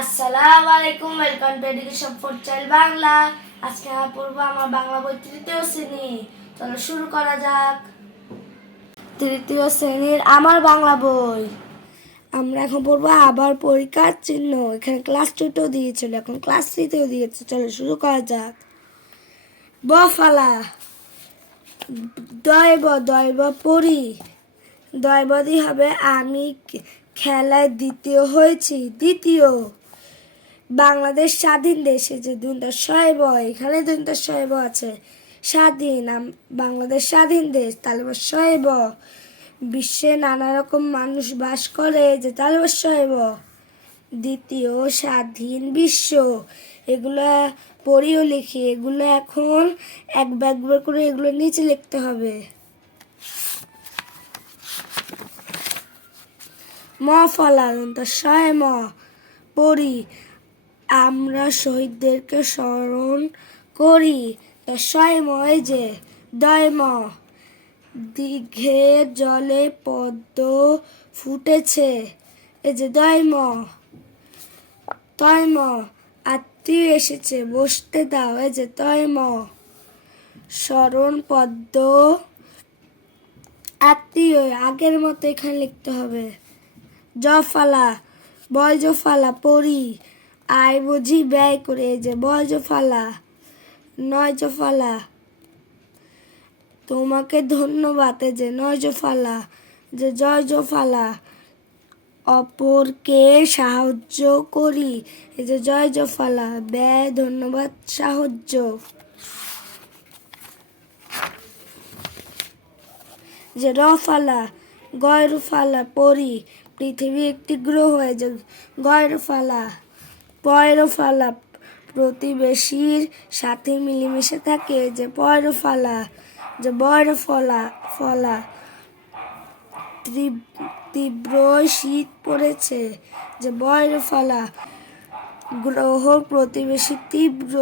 আসসালামু আলাইকুম, welcome to education for child Bangla. আজকে আমরা পড়বো আমার বাংলা বই তৃতীয় শ্রেণী। চলো শুরু করা যাক। তৃতীয় শ্রেণীর আমার বাংলা বই। আমরা এখন পড়বো আবার পরীক্ষার চিহ্ন। এখানে ক্লাস 2তেও দিয়েছিল, এখন ক্লাস 3তেও দিয়েছে। চলো শুরু করা যাক। বফালা দয়ব পড়ি। দয়বদি হবে আমি খেলায় দ্বিতীয় হয়েছি। দ্বিতীয় বাংলাদেশ স্বাধীন দেশে যে দন্তস্বয় এখানে দন্তস্বয় আছে। স্বাধীন বাংলাদেশ স্বাধীন দেশ তালবস্বয় বিশ্বে নানা রকম মানুষ বাস করে যে তালবস্বয়। দ্বিতীয় স্বাধীন বিশ্ব, এগুলো পড়িও লিখি। এগুলো এখন এক ব্যাগবার করে এগুলো নিচে লিখতে হবে। ম ফলা দন্তস্বয় পড়ি আমরা শহীদদেরকে স্মরণ করি। দশময় যে দয়ম দীঘের জলে পদ্ম ফুটেছে, এই যে দয়ম। তয়ম আত্মীয় এসেছে বসতে দাও, এই যে তয়ম। স্মরণ পদ্ম আত্মীয় আগের মতো এখানে লিখতে হবে। জফালা বয়জফালা পড়ি আয় বুঝি ব্যয় করে, যে বয়জফালা। নয়জফালা তোমাকে ধন্যবাদ, যে নয়জফালা। যে জয়জফালা অপরকে সাহায্য করি, এই যে জয়জফালা। ব্যয় ধন্যবাদ সাহায্য। যে রফালা গয়রফালা পড়ি পৃথিবী একটি গ্রহ, যে গয়রফালা। পয়রফালা প্রতিবেশীর সাথে মিলেমিশে থাকে, যে পয়রফালা। যে বয়রফলা ফলা তীব্র শীত পড়েছে, যে বয়রফলা। গ্রহ প্রতিবেশী তীব্র।